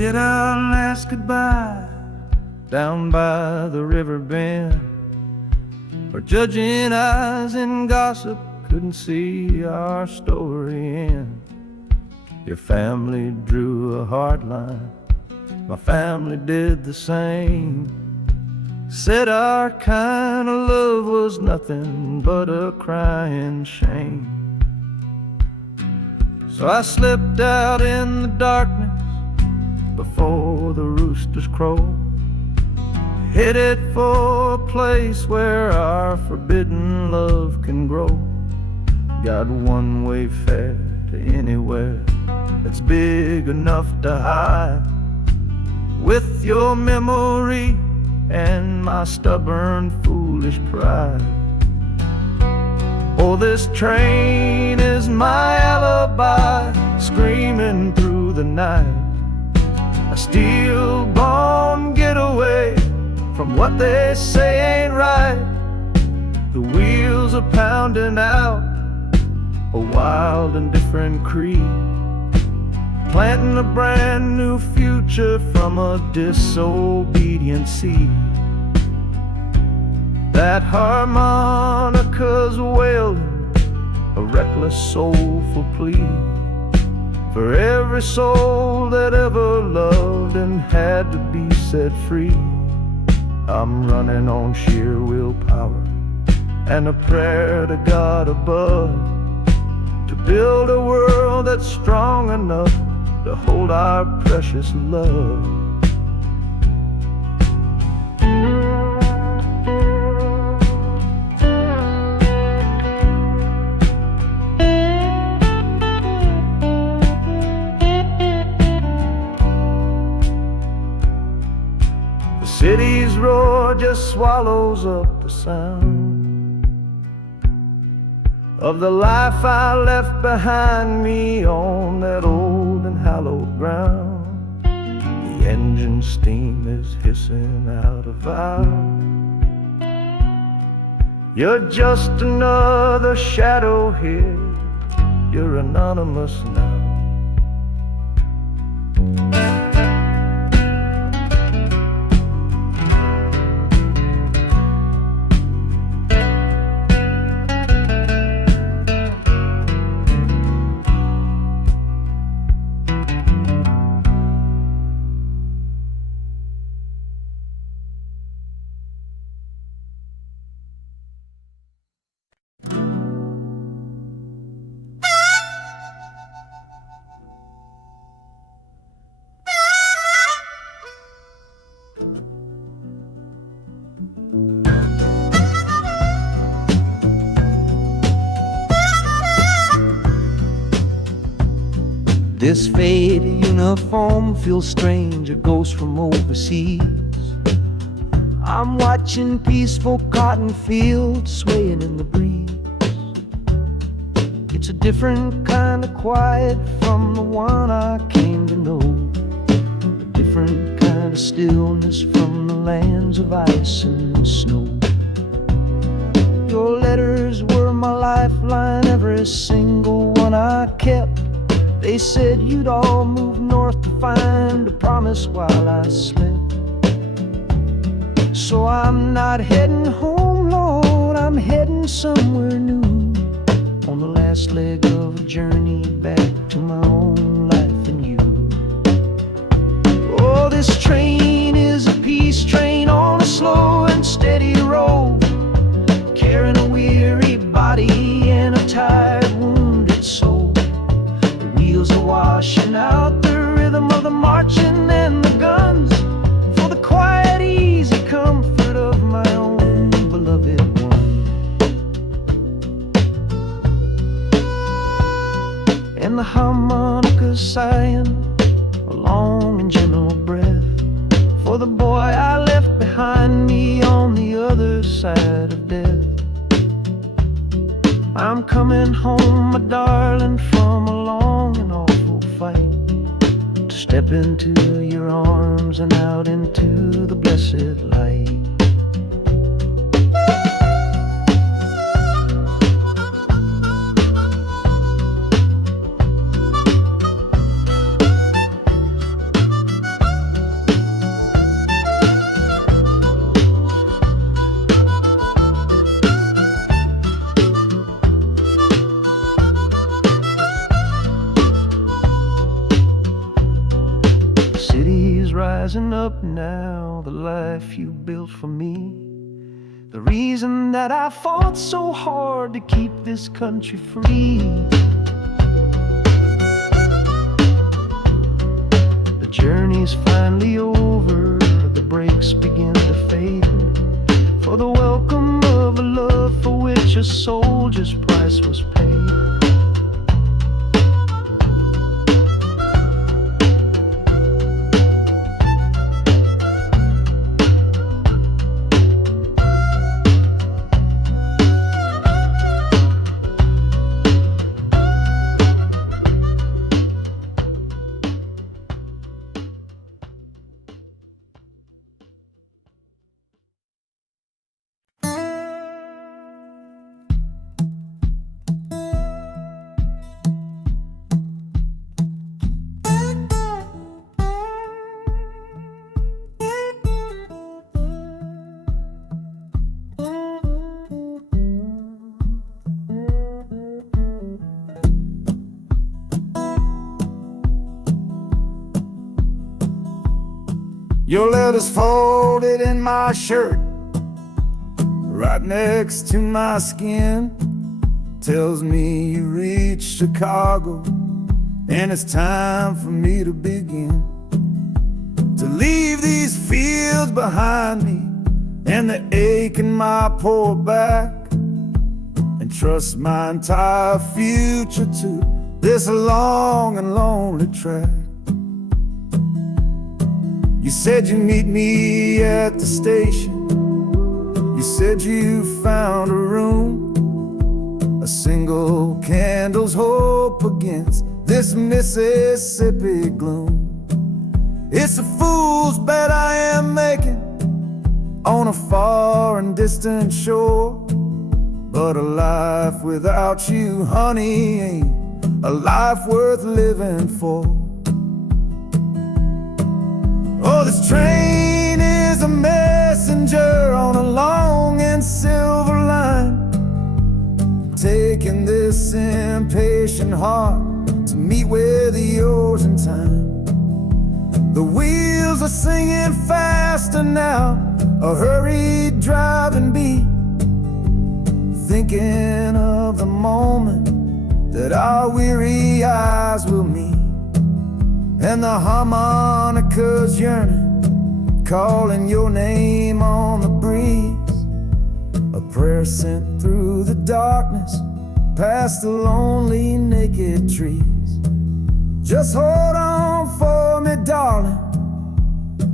Sit our last goodbye down by the river bend, where judging eyes and gossip couldn't see our story end. Your family drew a hard line, my family did the same. Said our kind of love was nothing but a crying shame. So I slipped out in the darkness before the roosters crow, headed for a place where our forbidden love can grow. Got one way fare to anywhere that's big enough to hide, with your memory and my stubborn, foolish pride. Oh, this train is my alibi, screaming through the night, a steel-born getaway from what they say ain't right. The wheels are pounding out a wild and different creed, planting a brand new future from a disobedient seed. That harmonica's wailing a reckless, soulful plea for every soul that ever loved and had to be set free. I'm running on sheer willpower and a prayer to God above, to build a world that's strong enough to hold our precious love. The city's roar just swallows up the sound of the life I left behind me on that old and hallowed ground. The engine steam is hissing out of valve. You're just another shadow here, you're anonymous now. This faded uniform feels strange, a ghost from overseas. I'm watching peaceful cotton fields swaying in the breeze. It's a different kind of quiet from the one I came to know, a different kind of stillness from the lands of ice and snow. Your letters were my lifeline, every single one I kept. They said you'd all move north to find a promise while I slept. So I'm not heading home, Lord, I'm heading somewhere new, on the last leg of a journey back to my own life and you. Oh, this train is a peace train on a slow and steady road, carrying a weary body and a tired, wounded soul. Wheels are washing out the rhythm of the marching and the guns, for the quiet, easy comfort of my own beloved one. And the harmonica's sighing a long and gentle breath for the boy I left behind me on the other side of death. I'm coming home, my darling, from a long and awful fight, to step into your arms and out into the blessed light. rising up now, the life you built for me. The reason that I fought so hard to keep this country free. The journey's finally over, the brakes begin to fade, for the welcome of a love for which a soldier's price was paid. Your letter's folded in my shirt, right next to my skin. Tells me you reached Chicago, and it's time for me to begin. To leave these fields behind me, and the ache in my poor back, and trust my entire future to this long and lonely track. You said you'd meet me at the station. You said you found a room, a single candle's hope against this Mississippi gloom. It's a fool's bet I am making on a far and distant shore, but a life without you, honey, ain't a life worth living for. Oh, this train is a messenger on a long and silver line, taking this impatient heart to meet with yours in time. The wheels are singing faster now, a hurried driving beat, thinking of the moment that our weary eyes will meet. And the harmonica's yearning, calling your name on the breeze. A prayer sent through the darkness, past the lonely naked trees. Just hold on for me, darling,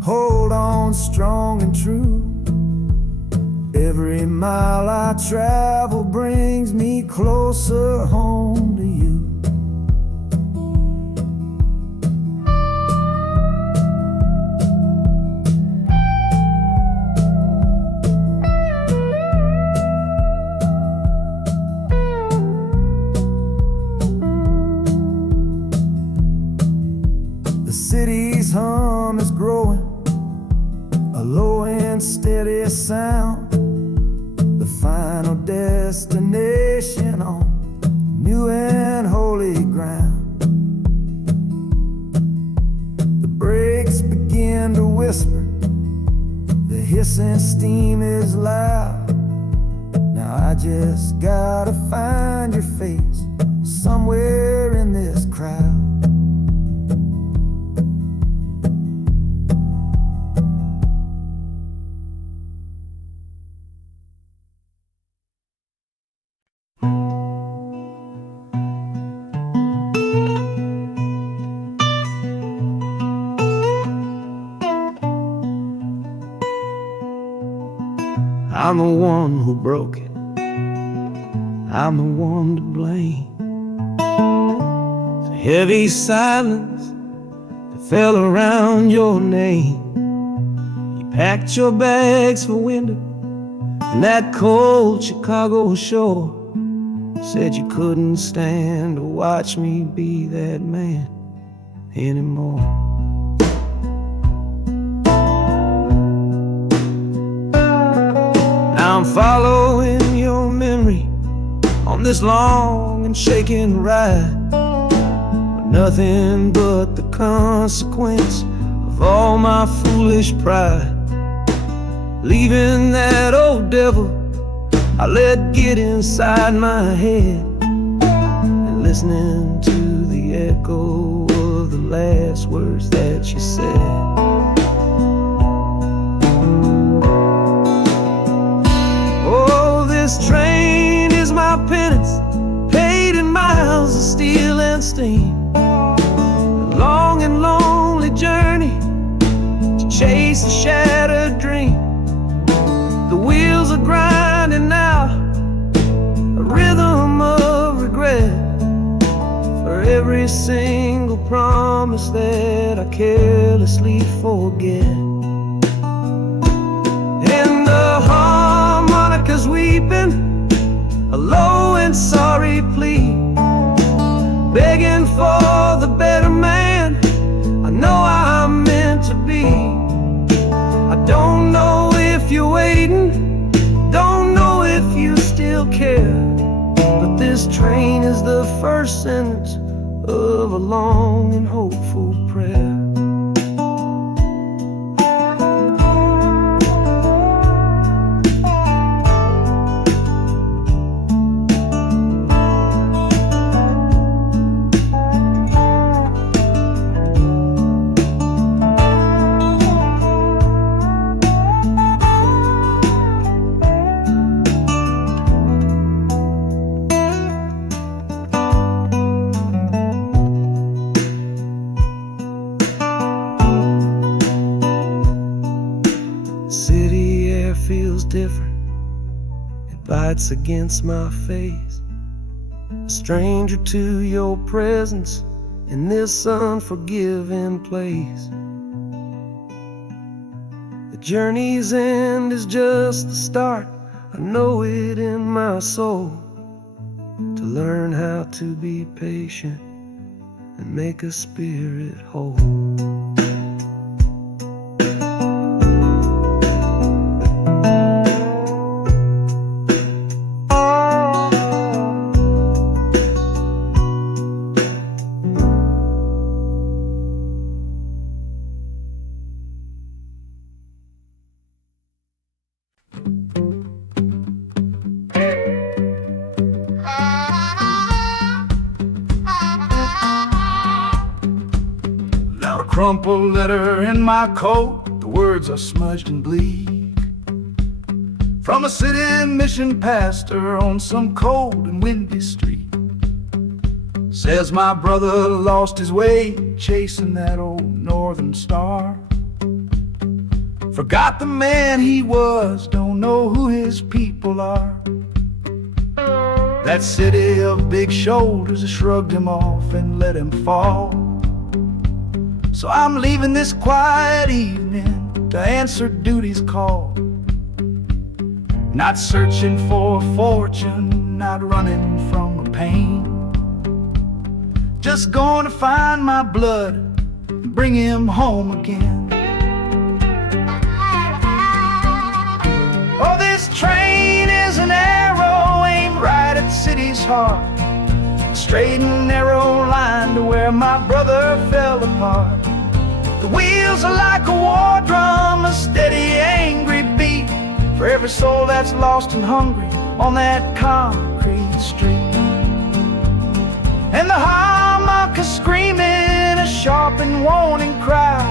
hold on strong and true. Every mile I travel brings me closer home to you. The city's hum is growing, a low and steady sound, the final destination on new and holy ground. The brakes begin to whisper, the hissing steam is loud. Now I just gotta find your face somewhere in this crowd. I'm the one who broke it, I'm the one to blame. The heavy silence that fell around your name. You packed your bags for winter in that cold Chicago shore. Said you couldn't stand to watch me be that man anymore. Now I'm following your memory on this long and shaking ride, but nothing but the consequence of of all my foolish pride. Leaving that old devil I let get inside my head, and listening to the echo of the last words that she said. Oh, this train is my penance, paid in miles of steel and steam. A long and lonely journey to chase a shattered dream. The wheels are grinding now, a rhythm of regret, for every single promise that I carelessly forget. And the harmonica's weeping a low and sorry plea, begging for the better man I know I'm meant to be. I don't know if you're waiting, don't know if you still care, but this train is the first sentence of a long and hopeful prayer. City air feels different, it bites against my face. A stranger to your presence in this unforgiving place. The journey's end is just the start, I know it in my soul. To learn how to be patient and make a spirit whole. Now a crumpled letter in my coat, the words are smudged and bleak, from a city mission pastor on some cold and windy street. Says my brother lost his way chasing that old northern star. Forgot the man he was, don't know who his people are. That city of big shoulders has shrugged him off and let him fall. So I'm leaving this quiet evening to answer duty's call. Not searching for a fortune, not running from a pain. Just going to find my blood and bring him home again. Oh, this train is an arrow aimed right at the city's heart, a straight and narrow line to where my brother fell apart. The wheels are like a war drum, a steady, angry beat, for every soul that's lost and hungry on that concrete street. And the harmonica screaming a sharp and warning cry,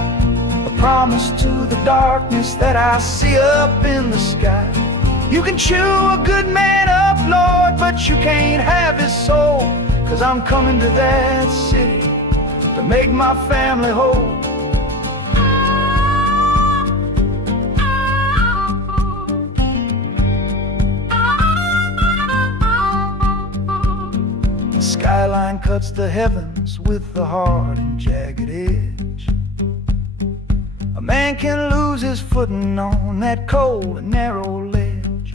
a promise to the darkness that I see up in the sky. You can chew a good man up, Lord, but you can't have his soul, 'cause I'm coming to that city to make my family whole. The skyline cuts the heavens with the hard and jagged edge. A man can lose his footing on that cold and narrow ledge.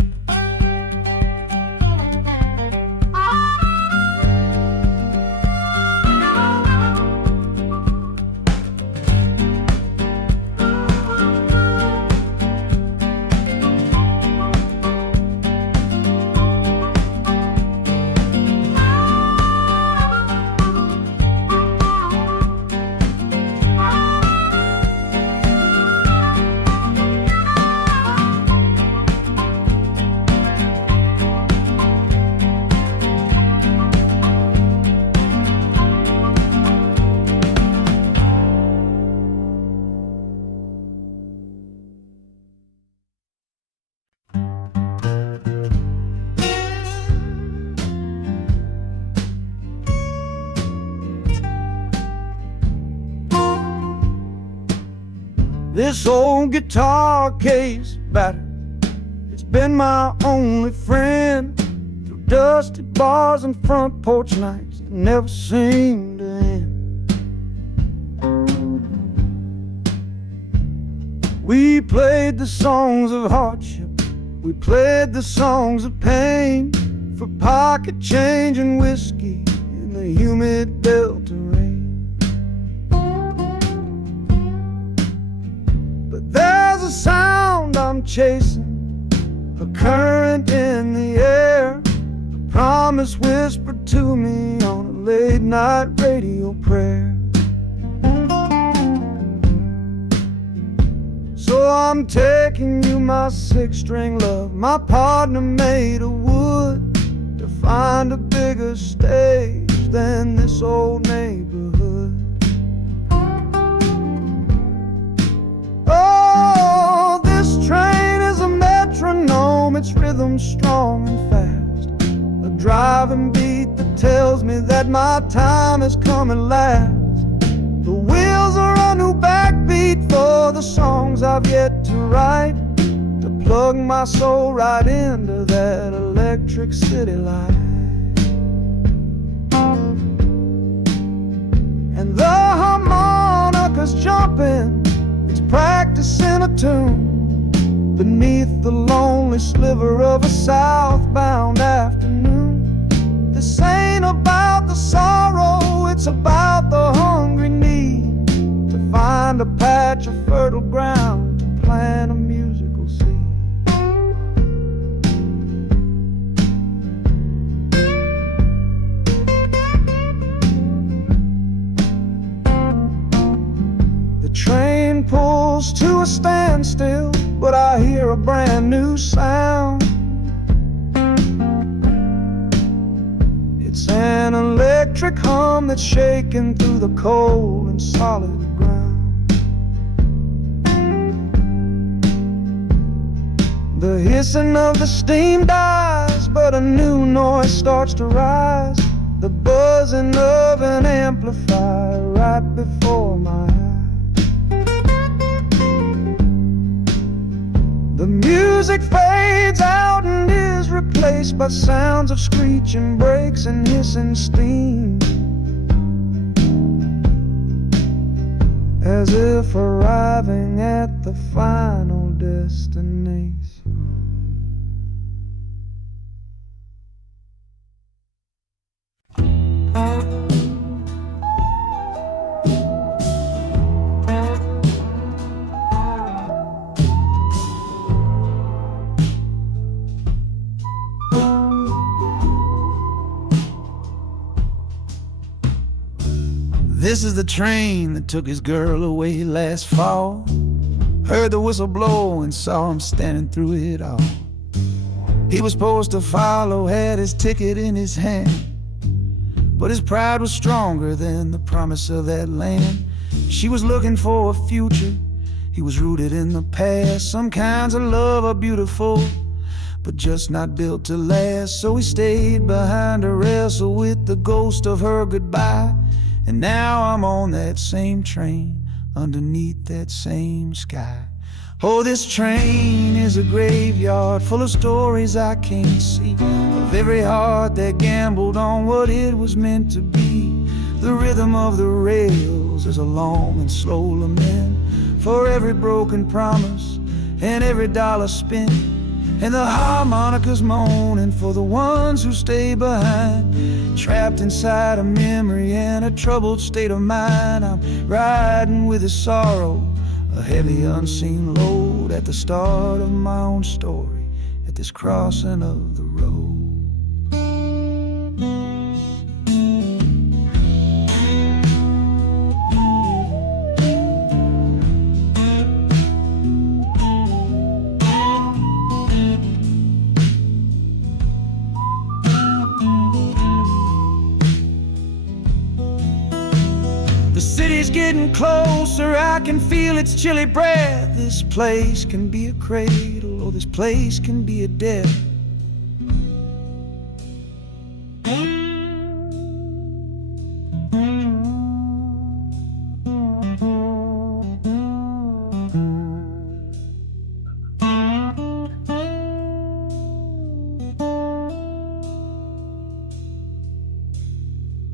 This old guitar case battered, it's been my only friend through dusty bars and front porch nights that never seem to end. We played the songs of hardship, we played the songs of pain, for pocket change and whiskey in the humid Delta rain. But there's a sound I'm chasing, a current in the air, a promise whispered to me on a late night radio prayer. So I'm taking you, my six-string love, my partner made of wood, to find a bigger stage than this old neighborhood. Oh, this train is a metronome, its rhythm strong and fast, a driving beat that tells me that my time has come at last. The wheels are a new backbeat for the songs I've yet to write, to plug my soul right into that electric city light. And the harmonica's jumping, it's practicing a tune beneath the lonely sliver of a southbound afternoon. This ain't about the sorrow, it's about the hungry need to find a patch of fertile ground to plant a musical seed. The train pulls to a standstill, but I hear a brand new sound. It's an electric hum that's shaking through the cold and solid ground. The hissing of the steam dies, but a new noise starts to rise, the buzzing of an amplifier right before my eyes. The music fades out and is replaced by sounds of screeching brakes and hissing steam, as if arriving at the final destination. This is the train that took his girl away last fall. Heard the whistle blow and saw him standing through it all. He was supposed to follow, had his ticket in his hand, but his pride was stronger than the promise of that land. She was looking for a future, he was rooted in the past. Some kinds of love are beautiful, but just not built to last. So he stayed behind to wrestle with the ghost of her goodbye. And now I'm on that same train, underneath that same sky. Oh, this train is a graveyard full of stories I can't see, of every heart that gambled on what it was meant to be. The rhythm of the rails is a long and slow lament for every broken promise and every dollar spent. And the harmonica's moaning for the ones who stay behind, trapped inside a memory and a troubled state of mind. I'm riding with his sorrow, a heavy unseen load, at the start of my own story, at this crossing of the road. The city's getting closer, I can feel its chilly breath. This place can be a cradle, or this place can be a death.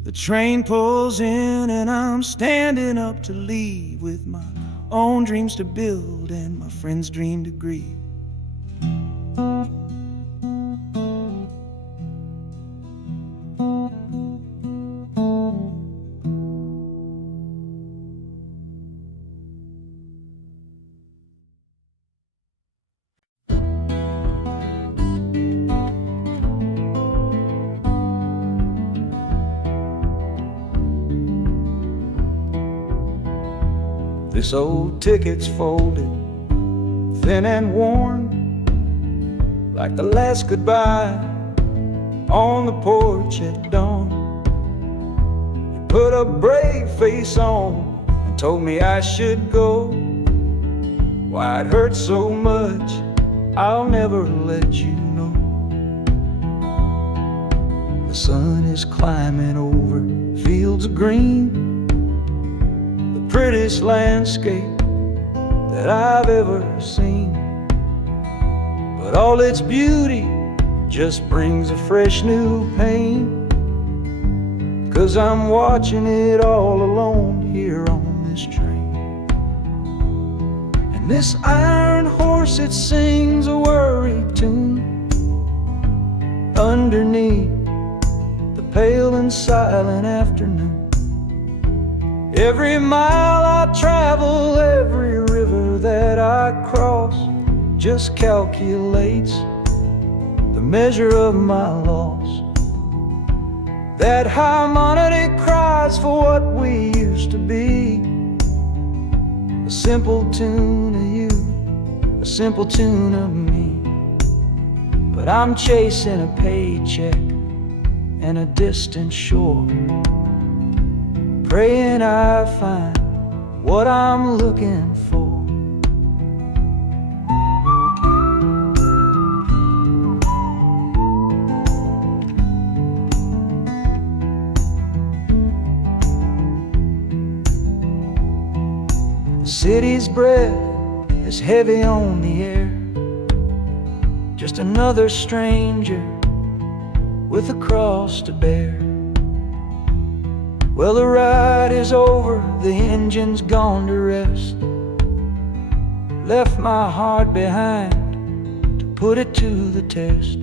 The train pulls in and I'm standing up to leave, with my own dreams to build and my friends' dream to grieve. This old ticket's folded, thin and worn, like the last goodbye on the porch at dawn. You put a brave face on and told me I should go. Why it hurts so much, I'll never let you know. The sun is climbing over fields of green, prettiest landscape that I've ever seen. But all its beauty just brings a fresh new pain, 'cause I'm watching it all alone here on this train. And this iron horse, it sings a worry tune underneath the pale and silent afternoon. Every mile I travel, every river that I cross, just calculates the measure of my loss. That harmony cries for what we used to be, a simple tune of you, a simple tune of me. But I'm chasing a paycheck and a distant shore, praying I find what I'm looking for. The city's breath is heavy on the air, just another stranger with a cross to bear. Well, the ride is over, the engine's gone to rest, left my heart behind to put it to the test.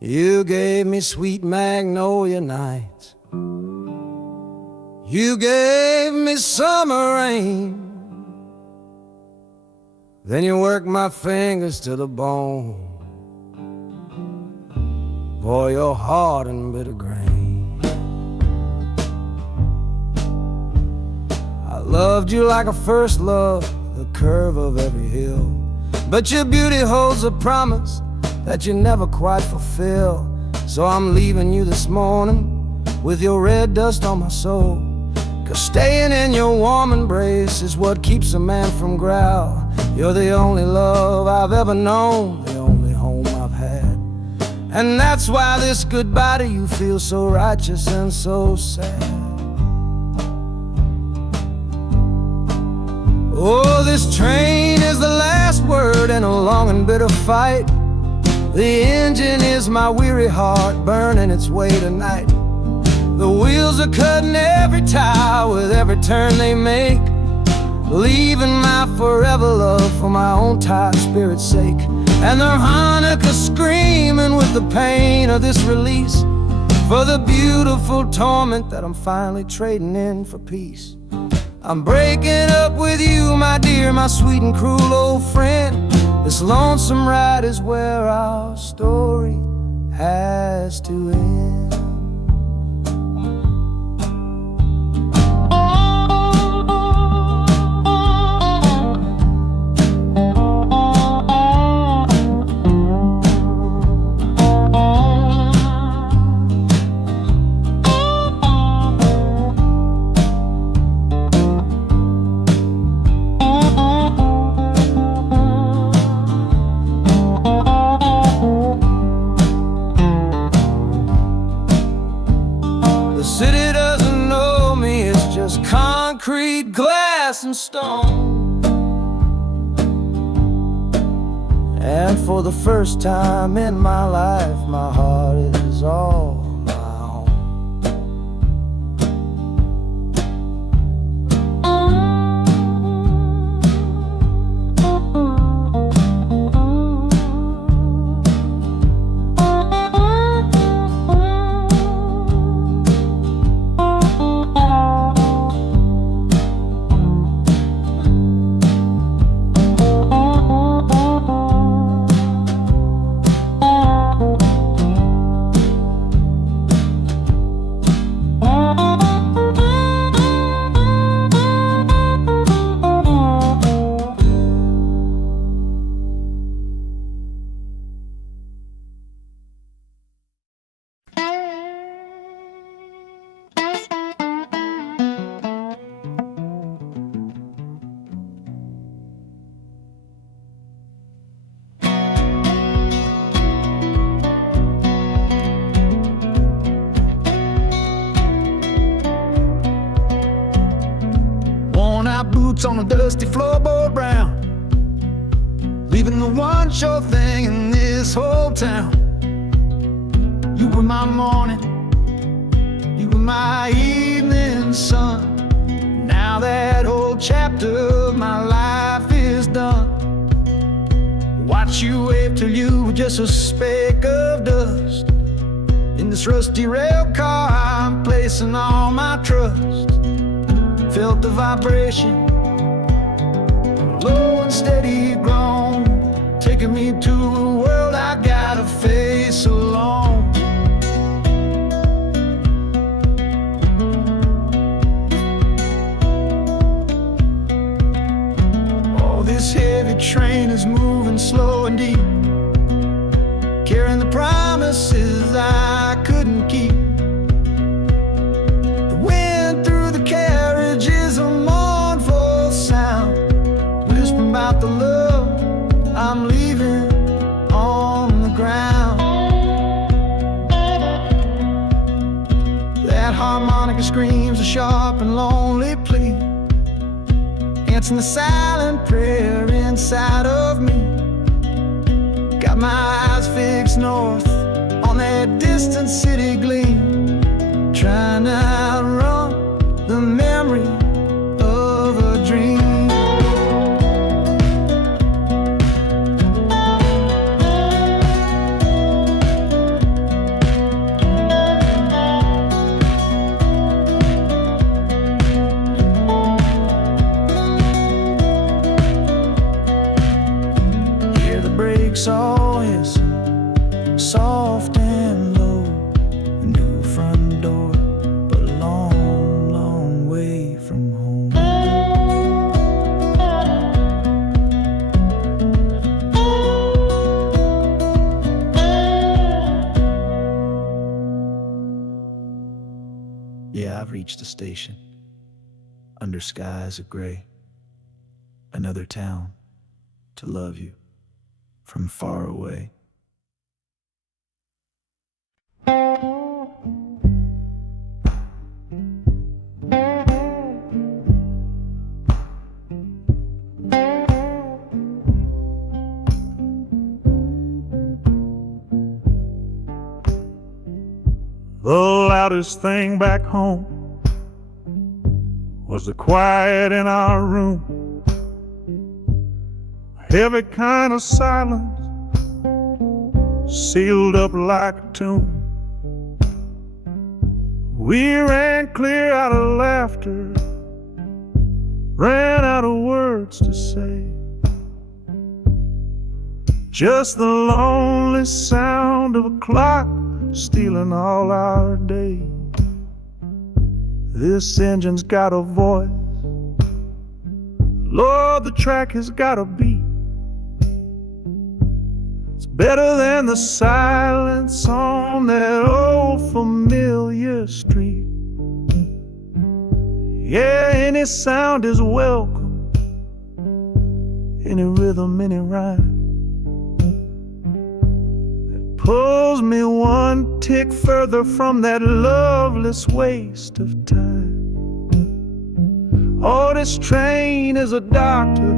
You gave me sweet magnolia nights, you gave me summer rain, then you worked my fingers to the bone. Boy, you're hard and bitter grain. I loved you like a first love, the curve of every hill, but your beauty holds a promise that you never quite fulfill. So I'm leaving you this morning with your red dust on my soul, 'cause staying in your warm embrace is what keeps a man from growl. You're the only love I've ever known, the only home I've had, and that's why this goodbye to you feels so righteous and so sad. Oh, this train is the last word in a long and bitter fight. The engine is my weary heart burning its way tonight. The wheels are cutting every tire with every turn they make, leaving my forever love for my own tired spirit's sake. And the harmonica screaming with the pain of this release, for the beautiful torment that I'm finally trading in for peace. I'm breaking up with you, my dear, my sweet and cruel old friend. This lonesome ride is where our story has to end. city doesn't know me, it's just concrete, glass, and stone. And for the first time in my life, my heart is all my own. Boots on a dusty floorboard brown, leaving the one sure thing in this whole town. You were my morning, you were my evening sun. Now that whole chapter of my life is done. Watch you wave till you were just a speck of dust. In this rusty rail car I'm placing all my trust. Felt the vibration, low and steady grown, taking me to a world I gotta face alone. Oh, this heavy train is moving slow and deep, carrying the promises I couldn't keep. The wind through the carriage is a mournful sound, whispering about the love I'm leaving on the ground. That harmonica screams a sharp and lonely plea, answering the silent prayer inside of me. Got my eyes fixed north on that distant city gleam, trying to outrun the memory of a dream. Hear the brakes all hiss, soft and low. A new front door, but a long, long way from home. Yeah, I've reached the station, under skies of gray. Another town to love you from far away. The loudest thing back home was the quiet in our room. Heavy kind of silence, sealed up like a tomb. We ran clear out of laughter, ran out of words to say. Just the lonely sound of a clock stealing all our day. This engine's got a voice, Lord, the track has got a beat. It's better than the silence on that old familiar street. Yeah, any sound is welcome, any rhythm, any rhyme pulls me one tick further from that loveless waste of time. Oh, this train is a doctor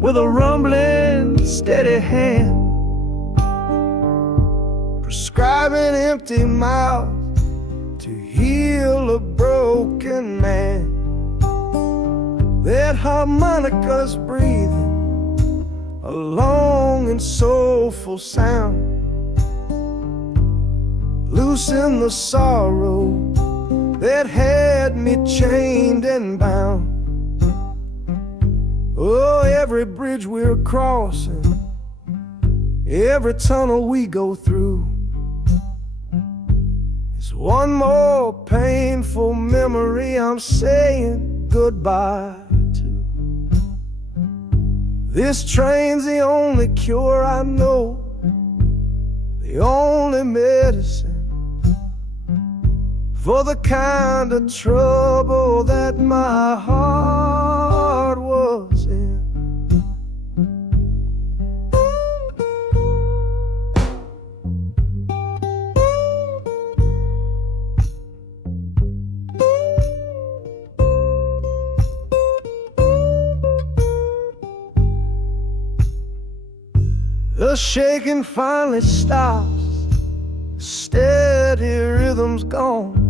with a rumbling, steady hand, prescribing empty mouths to heal a broken man. That harmonica's breathing a long and soulful sound, loosen the sorrow that had me chained and bound. Oh, every bridge we're crossing, every tunnel we go through, is one more painful memory I'm saying goodbye to. This train's the only cure I know, the only medicine for the kind of trouble that my heart was in. The shaking finally stops, steady rhythm's gone.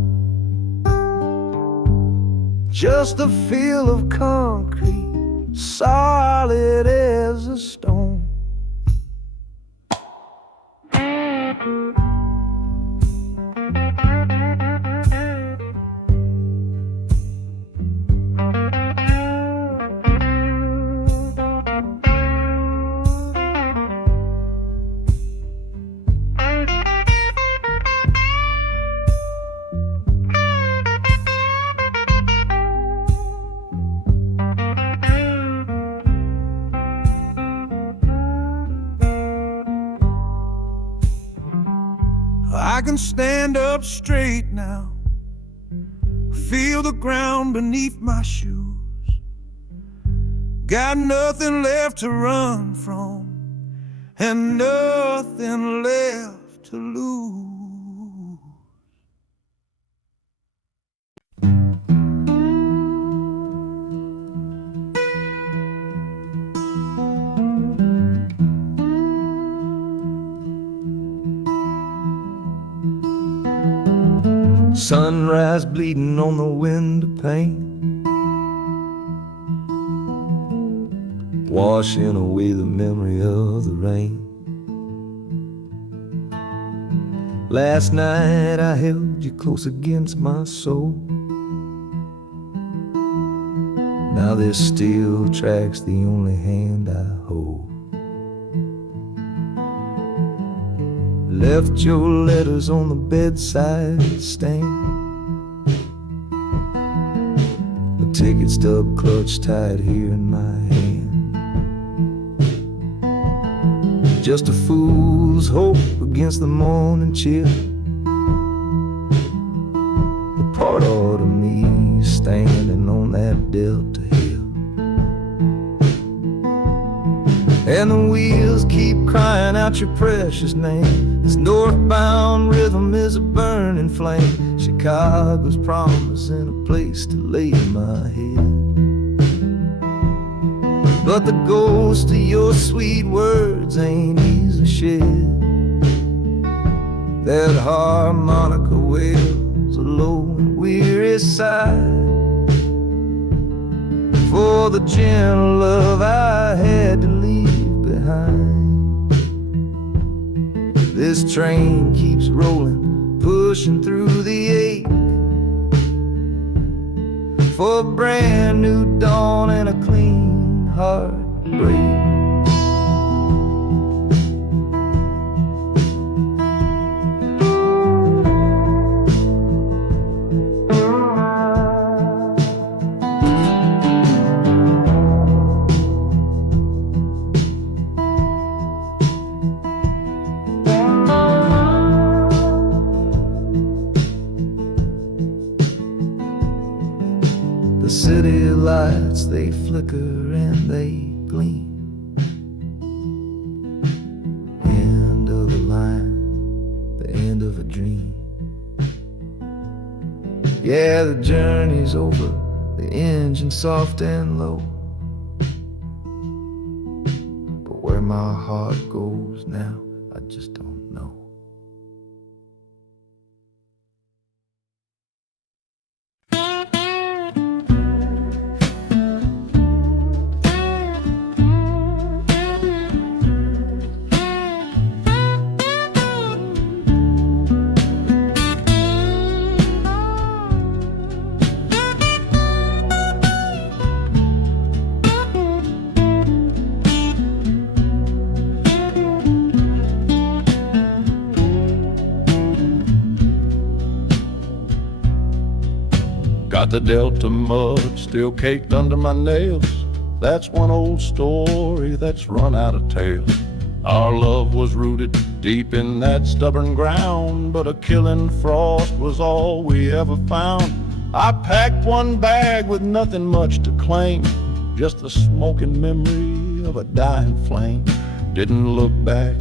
Just a feel of concrete, solid as a stone. I can stand up straight now, feel the ground beneath my shoes. Got nothing left to run from and nothing left to lose. Sunrise bleeding on the window pane, washing away the memory of the rain. Last night I held you close against my soul. Now this steel track's the only hand I hold. Left your letters on the bedside stand, a ticket stub clutched tight here in my hand. Just a fool's hope against the morning chill, the part of me standing on that delta hill. And the wheels keep crying out your precious name. This northbound rhythm is a burning flame. Chicago's promising a place to lay my head. But the ghost of your sweet words ain't easy shed. That harmonica wails a low and weary sigh for the gentle love I had to leave behind. This train keeps rolling, pushing through the ache, for a brand new dawn and a clean heartbreak. The city lights, they flicker and they gleam. End of the line. dream. Yeah, the journey's over, the engine soft and low, but where my heart goes now, I just don't know. Got the Delta mud still caked under my nails. That's one old story that's run out of tales. Our love was rooted deep in that stubborn ground, but a killing frost was all we ever found. I packed one bag with nothing much to claim, just the smoking memory of a dying flame. Didn't look back,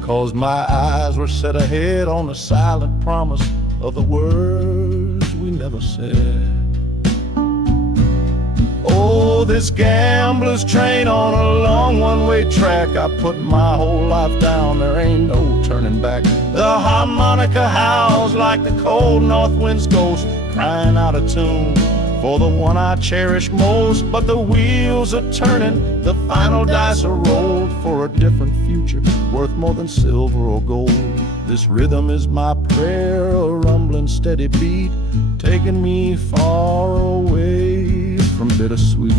'cause my eyes were set ahead on the silent promise of the words we never said. Oh, this gambler's train on a long one-way track. I put my whole life down, there ain't no turning back. The harmonica howls like the cold north wind's ghost, crying out a tune for the one I cherish most. But the wheels are turning, the final dice are rolled for a different future, worth more than silver or gold. This rhythm is my prayer, a rumbling steady beat, taking me far away from bittersweet.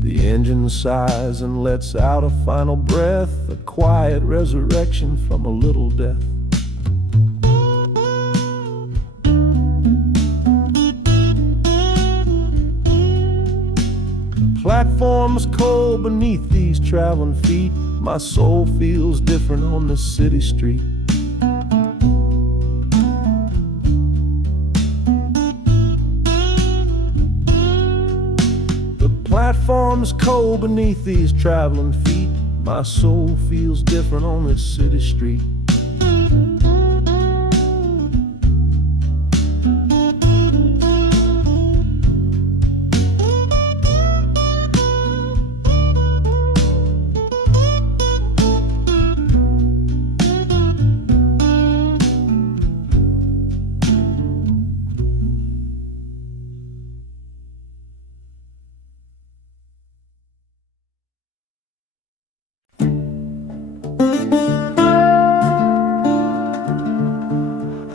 The engine sighs and lets out a final breath, a quiet resurrection from a little death. The platform's cold beneath these traveling feet. My soul feels different on this city street. Platform's cold beneath these traveling feet. My soul feels different on this city street.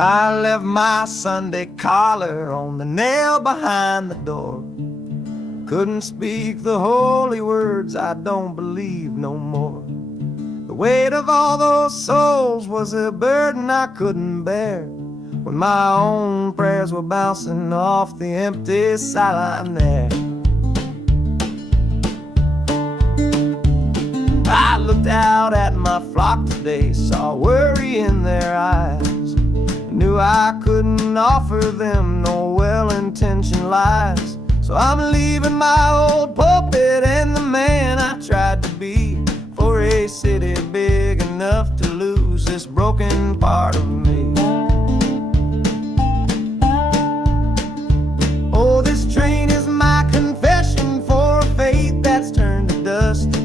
I left my Sunday collar on the nail behind the door. Couldn't speak the holy words, I don't believe no more. The weight of all those souls was a burden I couldn't bear, when my own prayers were bouncing off the empty sideline there. I looked out at my flock today, saw worry in their eyes. Knew I couldn't offer them no well-intentioned lies. So I'm leaving my old pulpit and the man I tried to be, for a city big enough to lose this broken part of me. Oh, this train is my confession for a faith that's turned to dust,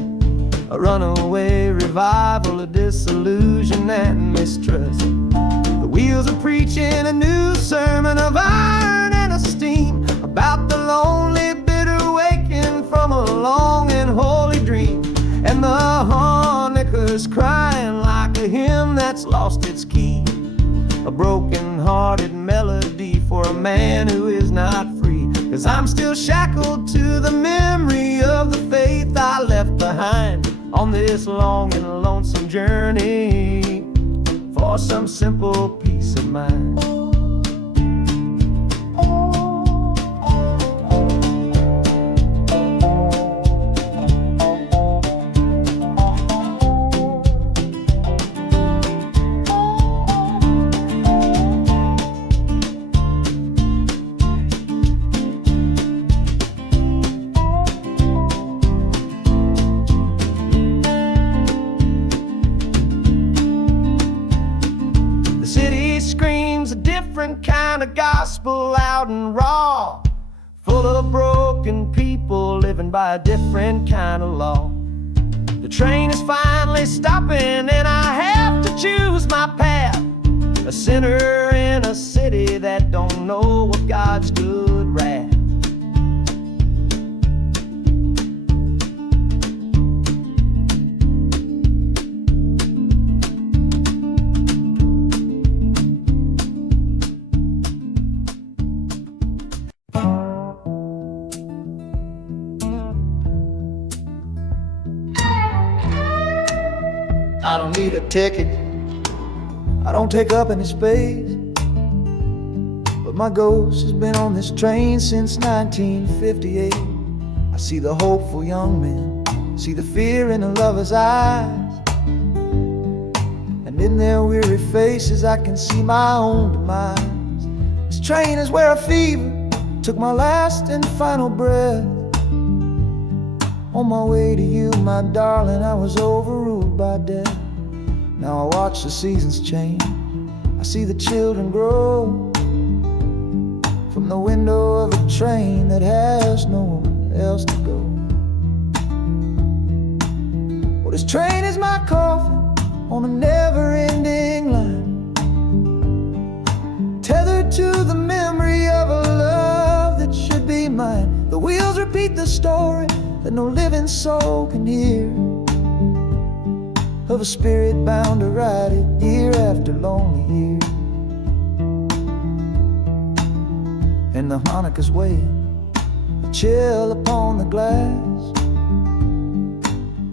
a runaway revival of disillusion and mistrust. The wheels are preaching a new sermon of iron and of steam, about the lonely, bitter waking from a long and holy dream. And the harmonica's crying like a hymn that's lost its key, a broken-hearted melody for a man who is not free. 'Cause I'm still shackled to the memory of the faith I left behind on this long and lonesome journey for some simple peace of mind. the gospel loud and raw, full of broken people living by a different kind of law. The train is finally stopping and I have to choose my path, a sinner in a city that don't know of God's good wrath. I don't need a ticket, I don't take up any space, but my ghost has been on this train since 1958. I see the hopeful young men, see the fear in the lovers' eyes, and in their weary faces I can see my own demise. This train is where a fever took my last and final breath. On my way to you, my darling, I was overruled by death. Now I watch the seasons change, I see the children grow, from the window of a train that has nowhere else to go. Well, this train is my coffin on a never-ending line, tethered to the memory of a love that should be mine. The wheels repeat the story that no living soul can hear, of a spirit bound to ride it year after lonely year. And the harmonicas wail a chill upon the glass,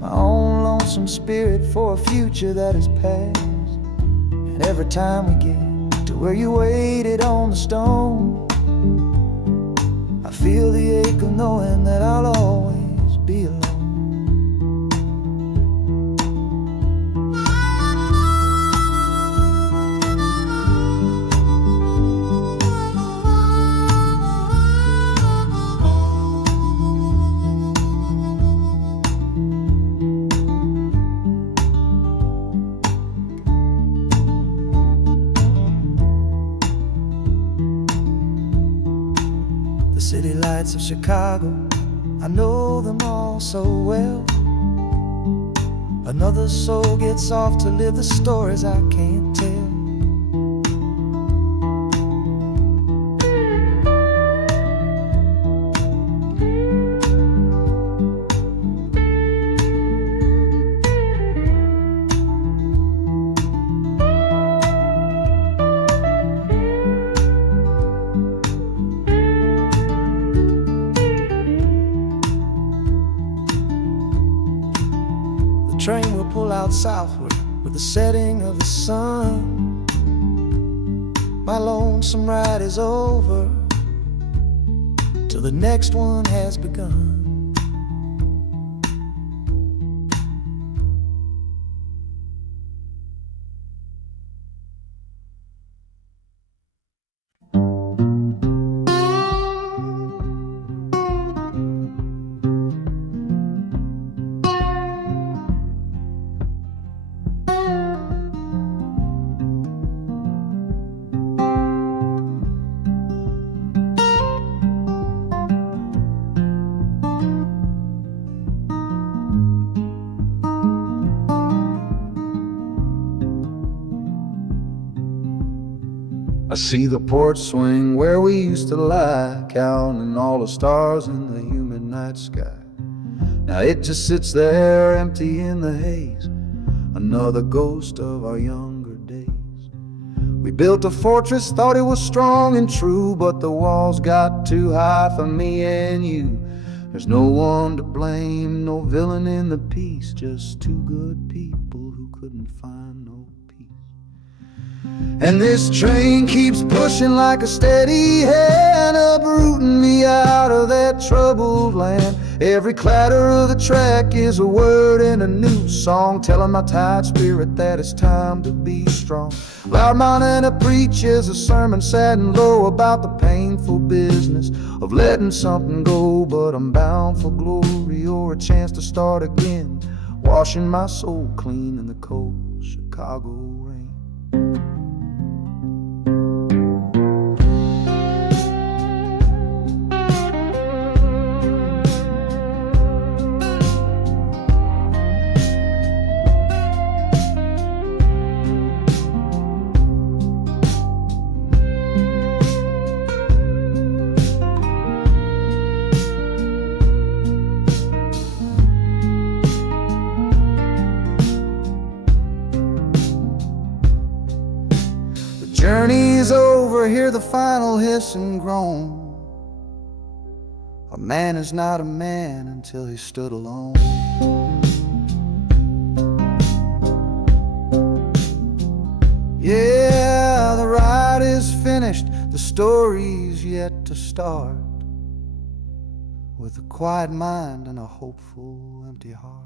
my own lonesome spirit for a future that is past. And every time we get to where you waited on the stone, I feel the ache of knowing that I'll always be alone. City lights of Chicago, I know them all so well. Another soul gets off to live the stories I can't tell. The train will pull out southward with the setting of the sun. My lonesome ride is over till the next one has begun. I see the porch swing where we used to lie, counting all the stars in the humid night sky. Now it just sits there empty in the haze, another ghost of our younger days. We built a fortress, thought it was strong and true, but the walls got too high for me and you. There's no one to blame, no villain in the piece, just two good people who couldn't find no peace. And this train keeps pushing like a steady hand, uprooting me out of that troubled land. Every clatter of the track is a word in a new song, telling my tired spirit that it's time to be strong. Loud Montana preaches a sermon sad and low about the painful business of letting something go, but I'm bound for glory or a chance to start again, washing my soul clean in the cold Chicago rain. never hear the final hiss and groan. A man is not a man until he stood alone. Yeah, the ride is finished, the story's yet to start, with a quiet mind and a hopeful empty heart.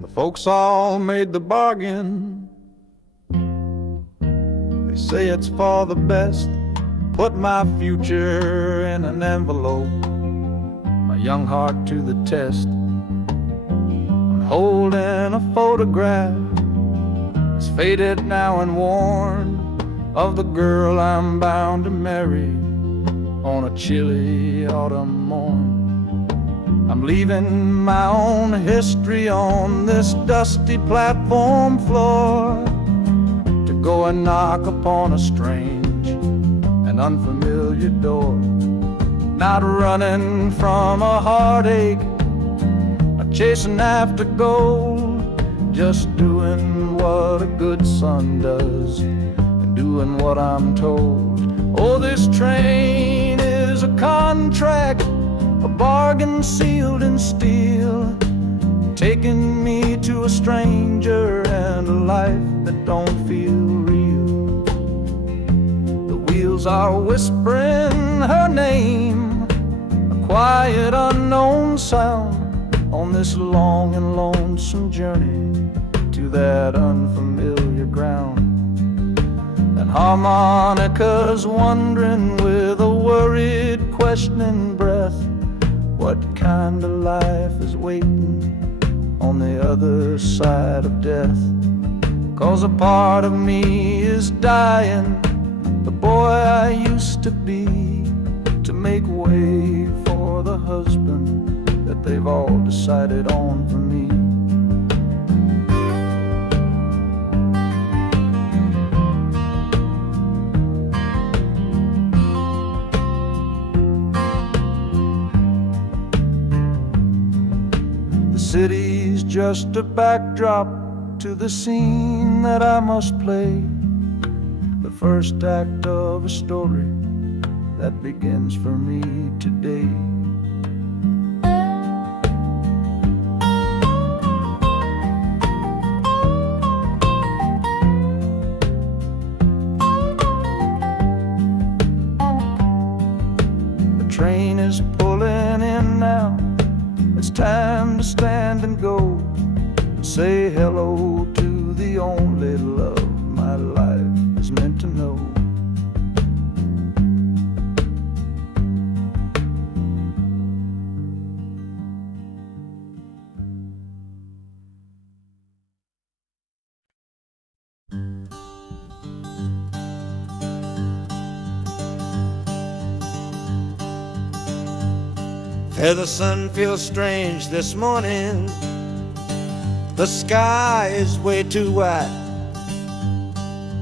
The folks all made the bargain. They say it's for the best. Put my future in an envelope, my young heart to the test. I'm holding a photograph, it's faded now and worn, of the girl I'm bound to marry on a chilly autumn morn. I'm leaving my own history on this dusty platform floor to go and knock upon a strange and unfamiliar door. Not running from a heartache, not chasing after gold, just doing what a good son does and doing what I'm told. Oh, this train is a contract, a bargain sealed in steel, taking me to a stranger and a life that don't feel real. The wheels are whispering her name, a quiet unknown sound, on this long and lonesome journey to that unfamiliar ground. And harmonicas wondering with a worried, questioning breath, what kind of life is waiting on the other side of death? 'Cause a part of me is dying, the boy I used to be, to make way for the husband that they've all decided on for me. The city's just a backdrop to the scene that I must play, the first act of a story that begins for me today. The train is pulling in now, it's time to stand and go, and say hello to the only love my life is meant to know. The sun feels strange this morning, the sky is way too wide.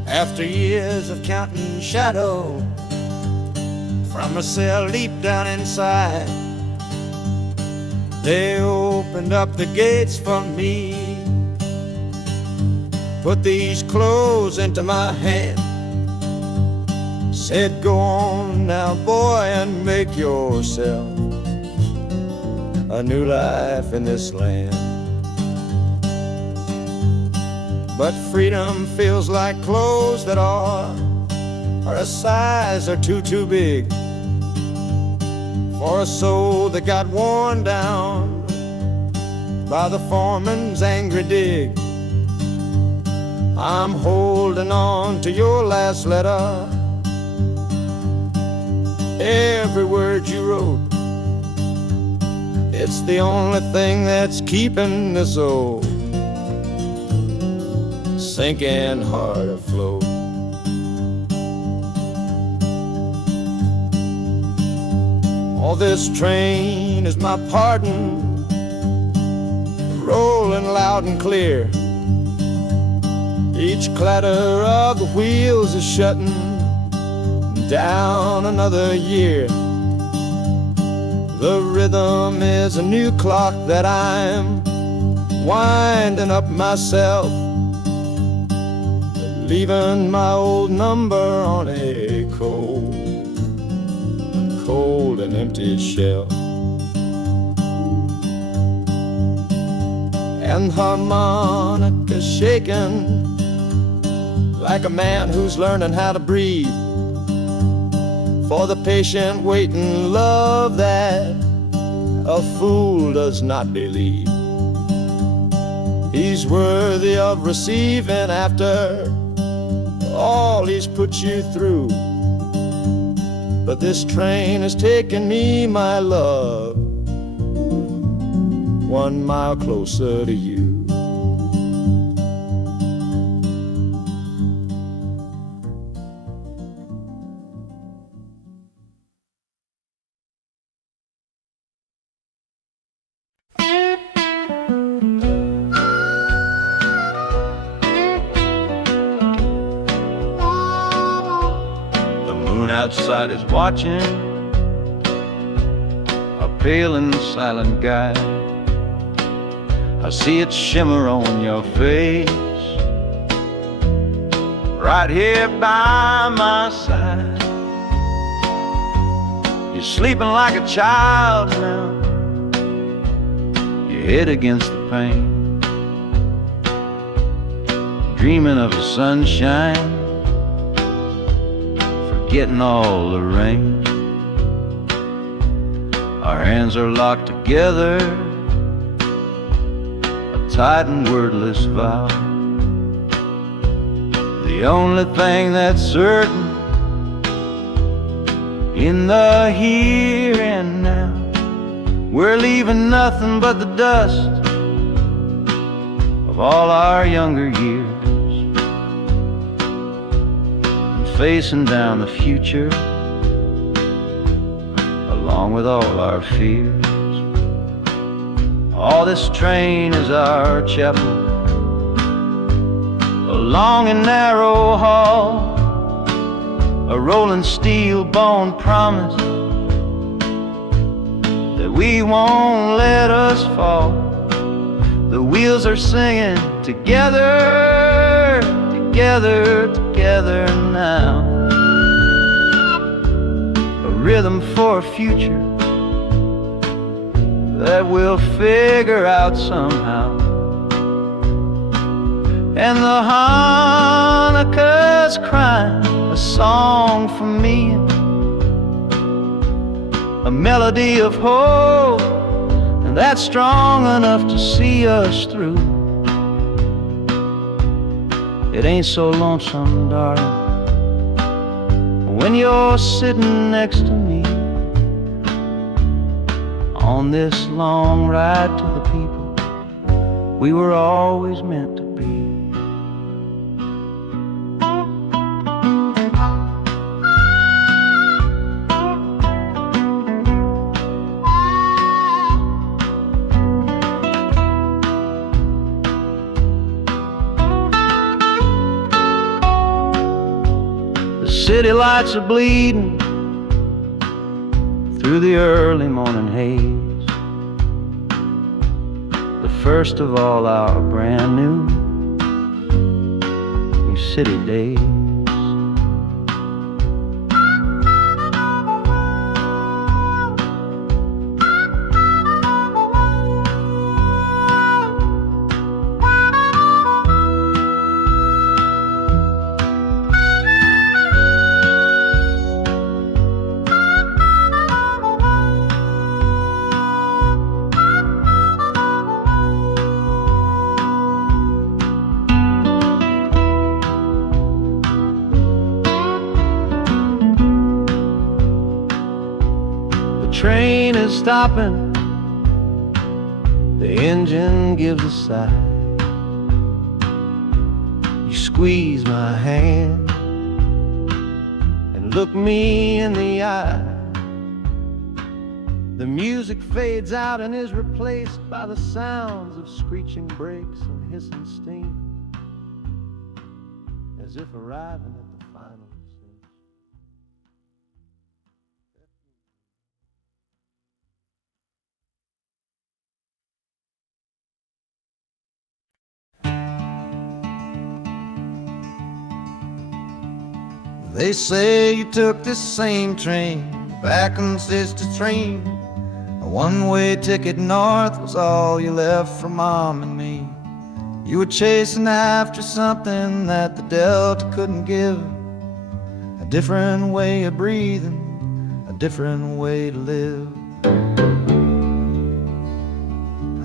After years of counting shadow from a cell deep down inside, they opened up the gates for me, put these clothes into my hand, said go on now boy and make yourself a new life in this land. But freedom feels like clothes that are a size or two big for a soul that got worn down by the foreman's angry dig. I'm holding on to your last letter, every word you wrote. It's the only thing that's keeping this old sinking heart afloat. Oh, this train is my pardon, rolling loud and clear. Each clatter of the wheels is shutting down another year. The rhythm is a new clock that I'm winding up myself, leaving my old number on a cold and empty shelf. And harmonica shaking like a man who's learning how to breathe, for the patient waiting love that a fool does not believe. He's worthy of receiving after all he's put you through. But this train has taken me, my love, 1 mile closer to you. Outside is watching, a pale and silent guide. I see it shimmer on your face, right here by my side. You're sleeping like a child now, your head against the pane, dreaming of the sunshine, getting all the rain. Our hands are locked together, a tight and wordless vow. The only thing that's certain in the here and now, we're leaving nothing but the dust of all our younger years, facing down the future along with all our fears. Oh, this train is our chapel, a long and narrow hall, a rolling steel bone promise that we won't let us fall. The wheels are singing together, together, together now, a rhythm for a future that we'll figure out somehow. And the Hanukkah's crying a song for me, a melody of hope, and that's strong enough to see us through. It ain't so lonesome, darling, when you're sitting next to me on this long ride to the people we were always meant to be. City lights are bleeding through the early morning haze, the first of all our brand new city days. Train is stopping, the engine gives a sigh. You squeeze my hand and look me in the eye. The music fades out and is replaced by the sounds of screeching brakes and hissing steam, as if arriving at the final scene. They say you took this same train back on Sister Train. A one-way ticket north was all you left for Mom and me. You were chasing after something that the Delta couldn't give. A different way of breathing, a different way to live.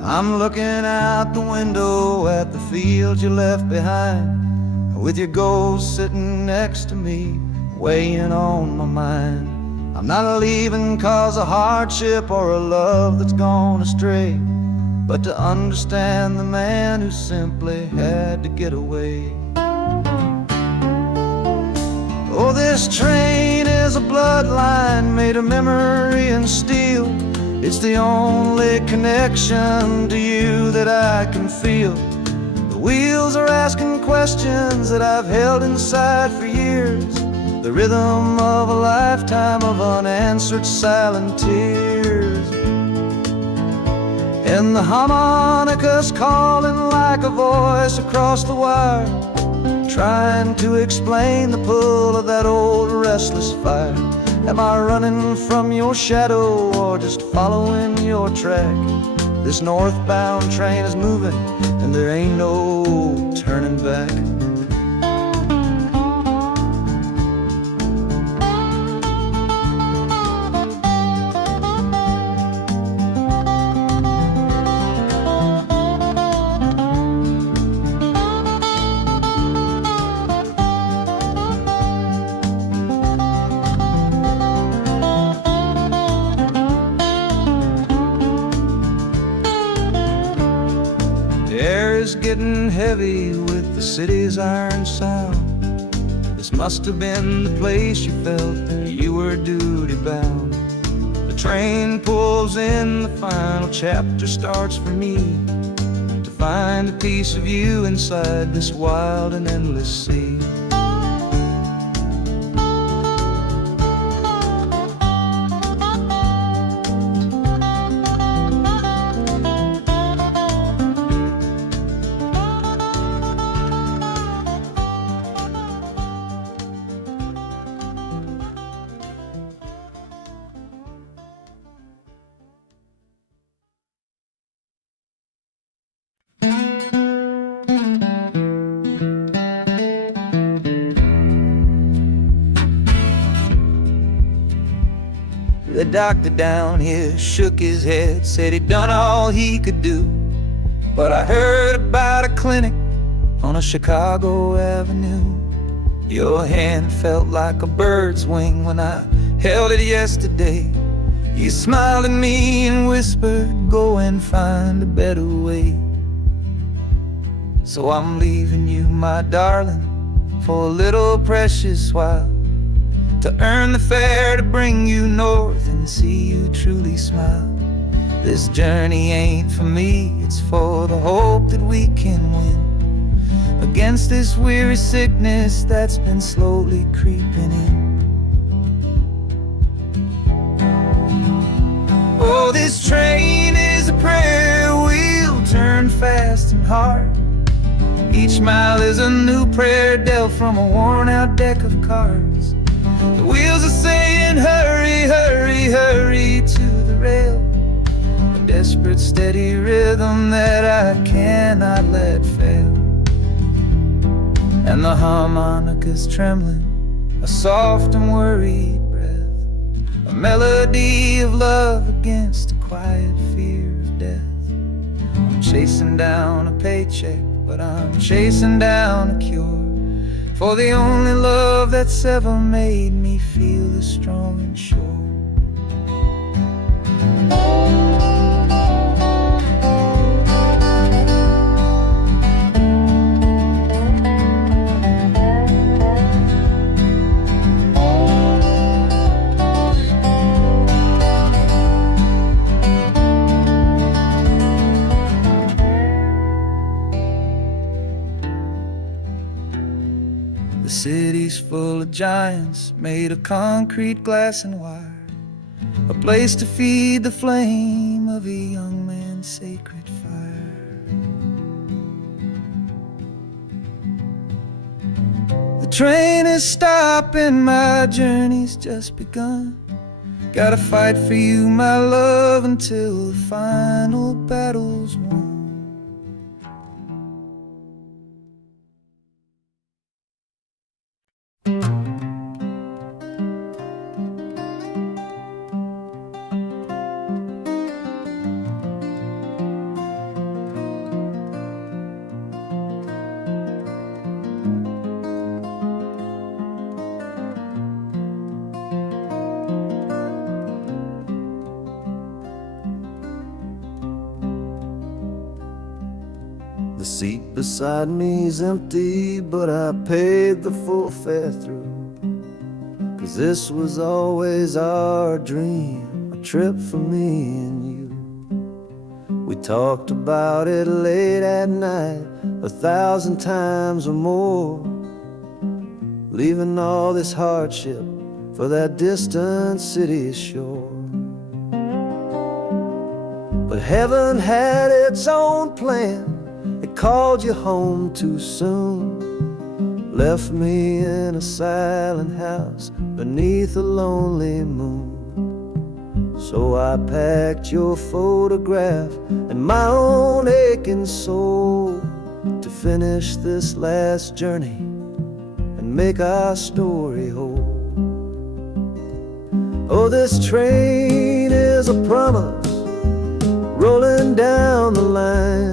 I'm looking out the window at the fields you left behind, with your ghost sitting next to me, weighing on my mind. I'm not leaving cause of hardship or a love that's gone astray, but to understand the man who simply had to get away. Oh, this train is a bloodline made of memory and steel. It's the only connection to you that I can feel. The wheels are asking questions that I've held inside for years, the rhythm of a lifetime of unanswered silent tears. And the harmonica's calling like a voice across the wire, trying to explain the pull of that old restless fire. Am I running from your shadow or just following your track? This northbound train is moving and there ain't no turning back. Getting heavy with the city's iron sound. This must have been the place you felt that you were duty bound. The train pulls in, the final chapter starts for me, to find a piece of you inside this wild and endless sea. The doctor down here shook his head, said he'd done all he could do. But I heard about a clinic on a Chicago avenue. Your hand felt like a bird's wing when I held it yesterday. You smiled at me and whispered, go and find a better way. So I'm leaving you, my darling, for a little precious while, to earn the fare to bring you north and see you truly smile. This journey ain't for me, it's for the hope that we can win against this weary sickness that's been slowly creeping in. Oh, this train is a prayer wheel turned fast and hard. Each mile is a new prayer dealt from a worn-out deck of cards. The wheels are saying hurry, hurry, hurry to the rail, a desperate steady rhythm that I cannot let fail. And the harmonica's trembling, a soft and worried breath, a melody of love against a quiet fear of death. I'm chasing down a paycheck, but I'm chasing down a cure for the only love that's ever made me feel this strong and sure. city's full of giants made of concrete, glass, and wire, a place to feed the flame of a young man's sacred fire. The train is stopping, my journey's just begun. Gotta fight for you, my love, until the final battle's won. The seat beside me's empty, but I paid the full fare through. 'Cause this was always our dream, a trip for me and you. We talked about it late at night, 1,000 times or more, leaving all this hardship for that distant city's shore. But heaven had its own plan. It called you home too soon, left me in a silent house beneath a lonely moon. So I packed your photograph and my own aching soul to finish this last journey and make our story whole. Oh, this train is a promise rolling down the line.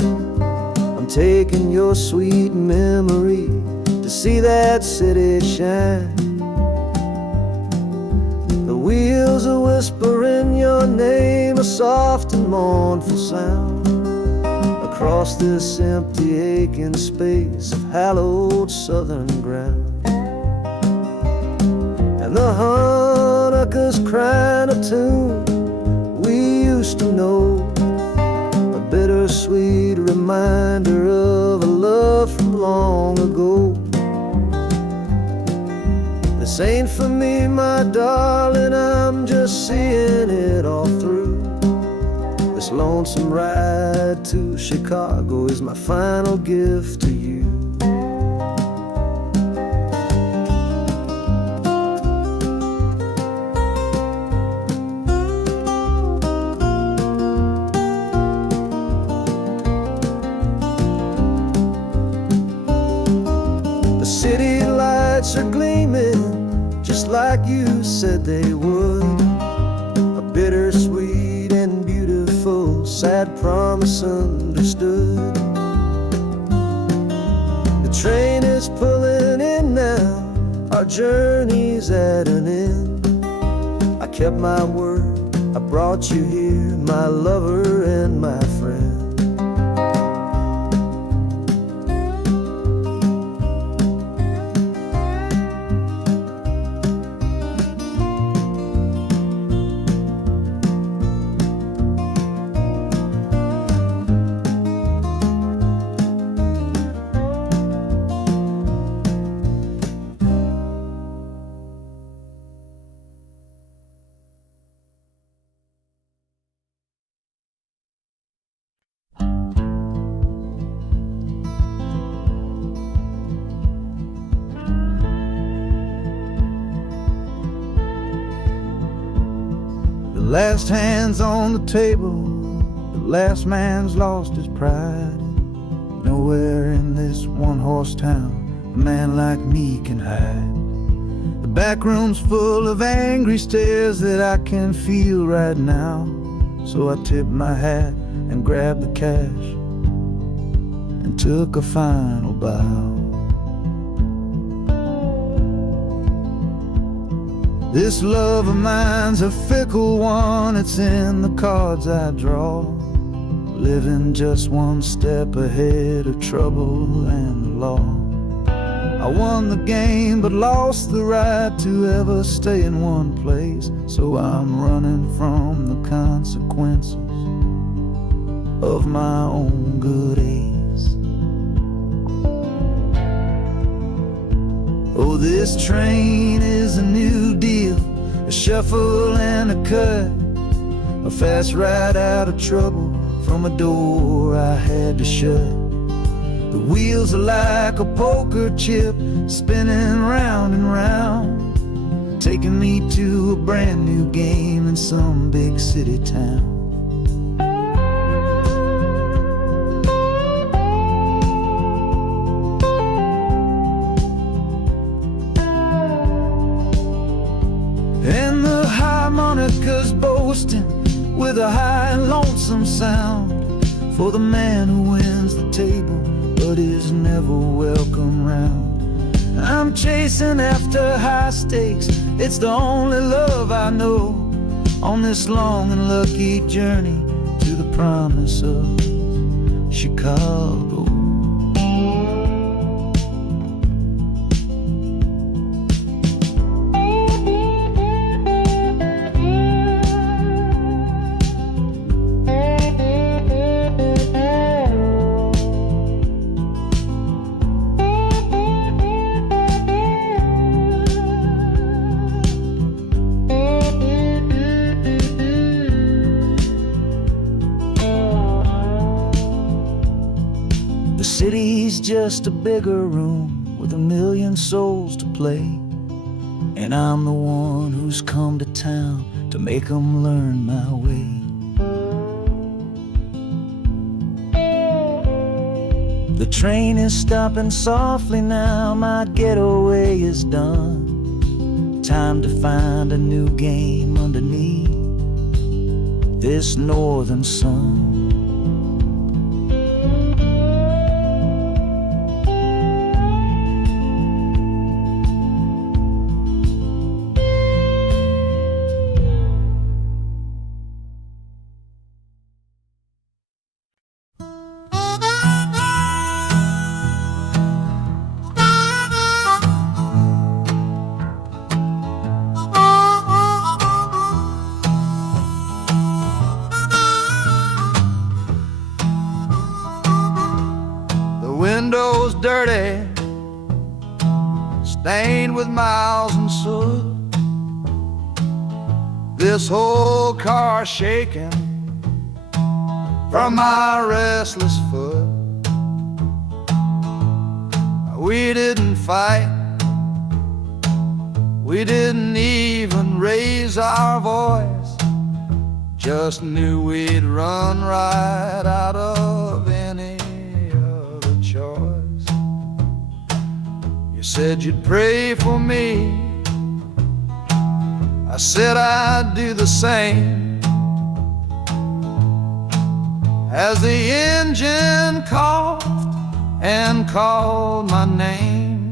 Taking your sweet memory to see that city shine. The wheels are whispering your name, a soft and mournful sound, across this empty aching space of hallowed southern ground. And the Hanukkah's crying a tune we used to know, bittersweet reminder of a love from long ago. This ain't for me, my darling, I'm just seeing it all through. This lonesome ride to Chicago is my final gift to you. City lights are gleaming just like you said they would, a bittersweet and beautiful sad promise understood. The train is pulling in now, our journey's at an end. I kept my word, I brought you here, my lover and my friend. The last hand's on the table, the last man's lost his pride. Nowhere in this one-horse town a man like me can hide. The back room's full of angry stares that I can feel right now. So I tipped my hat and grabbed the cash and took a final bow. This love of mine's a fickle one, it's in the cards I draw. Living just one step ahead of trouble and the law. I won the game but lost the right to ever stay in one place. So I'm running from the consequences of my own good ace. Oh, this train is a new deal, a shuffle and a cut, a fast ride out of trouble from a door I had to shut. The wheels are like a poker chip, spinning round and round, taking me to a brand new game in some big city town. And the harmonica's boasting with a high and lonesome sound for the man who wins the table but is never welcome round. I'm chasing after high stakes, it's the only love I know on this long and lucky journey to the promise of Chicago. The city's just a bigger room with a million souls to play, and I'm the one who's come to town to make 'em learn my way. The train is stopping softly now, my getaway is done. Time to find a new game underneath this northern sun. Windows dirty, stained with miles and soot. This whole car shaking from my restless foot. We didn't fight, we didn't even raise our voice, just knew we'd run right out of any choice. You said you'd pray for me, I said I'd do the same. As the engine coughed and called my name,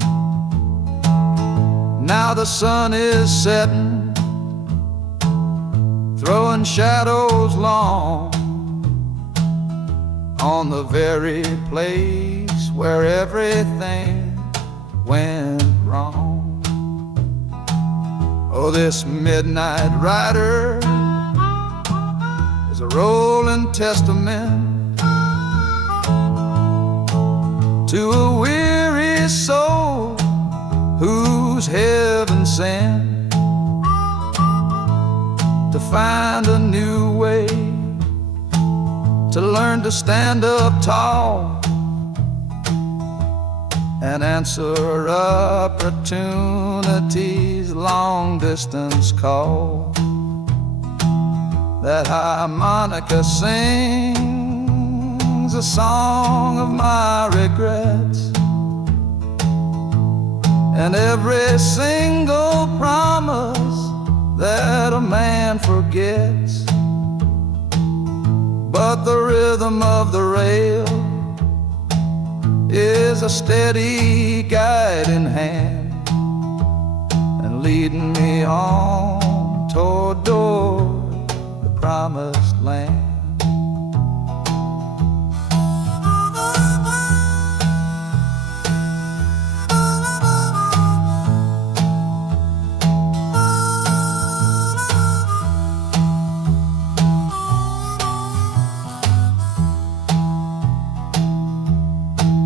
now the sun is setting, throwing shadows long on the very place where everything went wrong. Oh, this midnight rider is a rolling testament to a weary soul who's heaven sent to find a new way, to learn to stand up tall and answer opportunity's long-distance call. That harmonica sings a song of my regrets, and every single promise that a man forgets. But the rhythm of the rail is a steady guiding hand, and leading me on toward the promised land.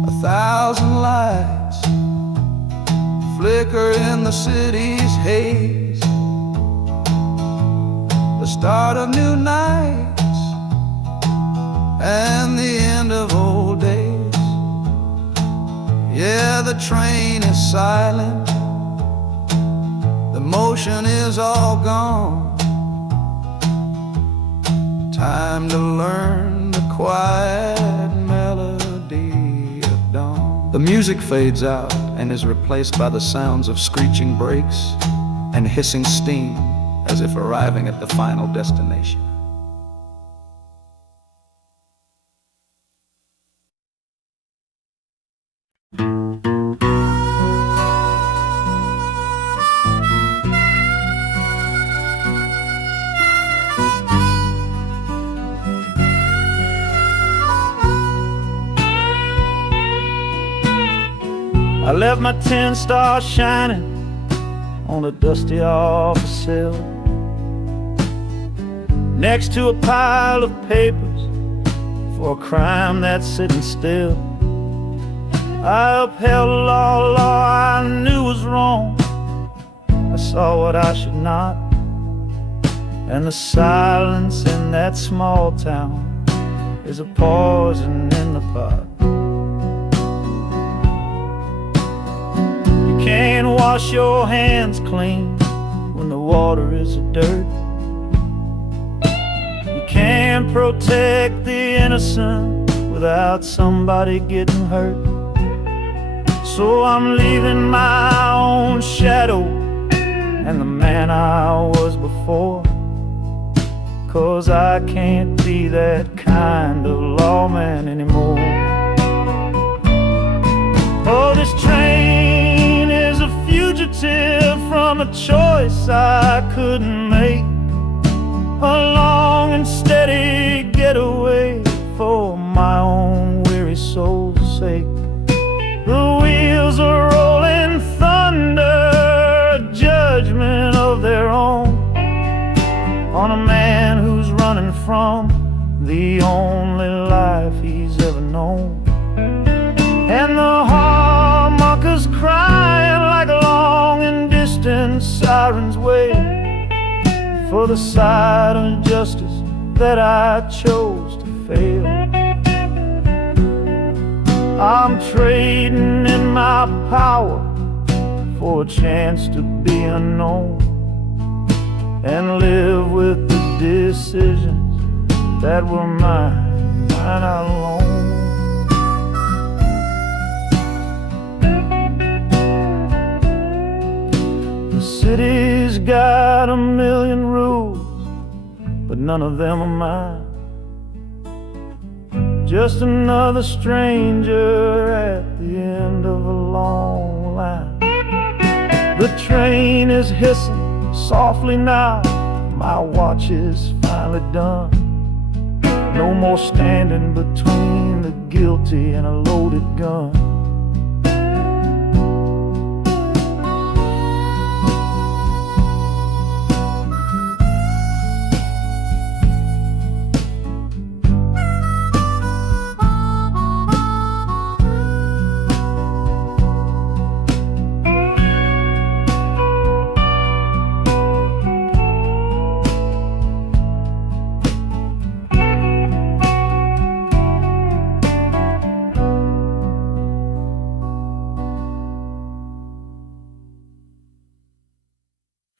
A thousand lights flicker in the city's haze, the start of new nights and the end of old days. Yeah, the train is silent, the motion is all gone. Time to learn the quiet melody of dawn. The music fades out and is replaced by the sounds of screeching brakes and hissing steam, as if arriving at the final destination. I left my 10 stars shining on a dusty office sill, next to a pile of papers for a crime that's sitting still. I upheld a law I knew was wrong. I saw what I should not, and the silence in that small town is a poison in the pot. You can't wash your hands clean when the water is dirt. You can't protect the innocent without somebody getting hurt. So I'm leaving my own shadow and the man I was before, 'cause I can't be that kind of lawman anymore. Oh, this train is a fugitive from a choice I couldn't make, a long and steady getaway for my own weary soul's sake. The wheels are rolling thunder, a judgment of their own, on a man who's running from the only life he's ever known. And the harmonicas crying like long and distant sirens wait for the side of justice that I chose to fail. I'm trading in my power for a chance to be unknown and live with the decisions that were mine alone. The city's got a million rules, but none of them are mine. Just another stranger at the end of a long line. The train is hissing softly now, my watch is finally done. No more standing between the guilty and a loaded gun.